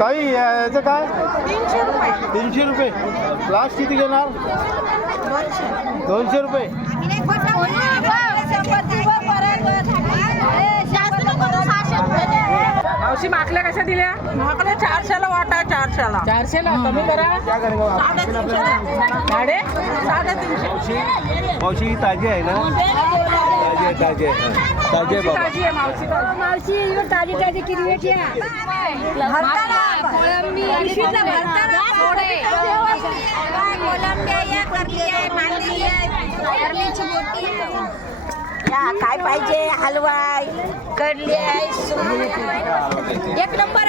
ताई याचं काय 300 रुपये. 300 रुपये. लास्ट किती घेणार? 200 रुपये. मावशी माकल्या कशा दिल्या? माकल्या 400ला वाटा, 400ला. 400ला कमी करा. 350. मावशी ताजी आहे ना? ताजी आहे बाबा. ताजी आहे मावशी. मावशी ताजी ताजी किरवेट या काय पाहिजे? हलवा, कडली आहे, एक नंबर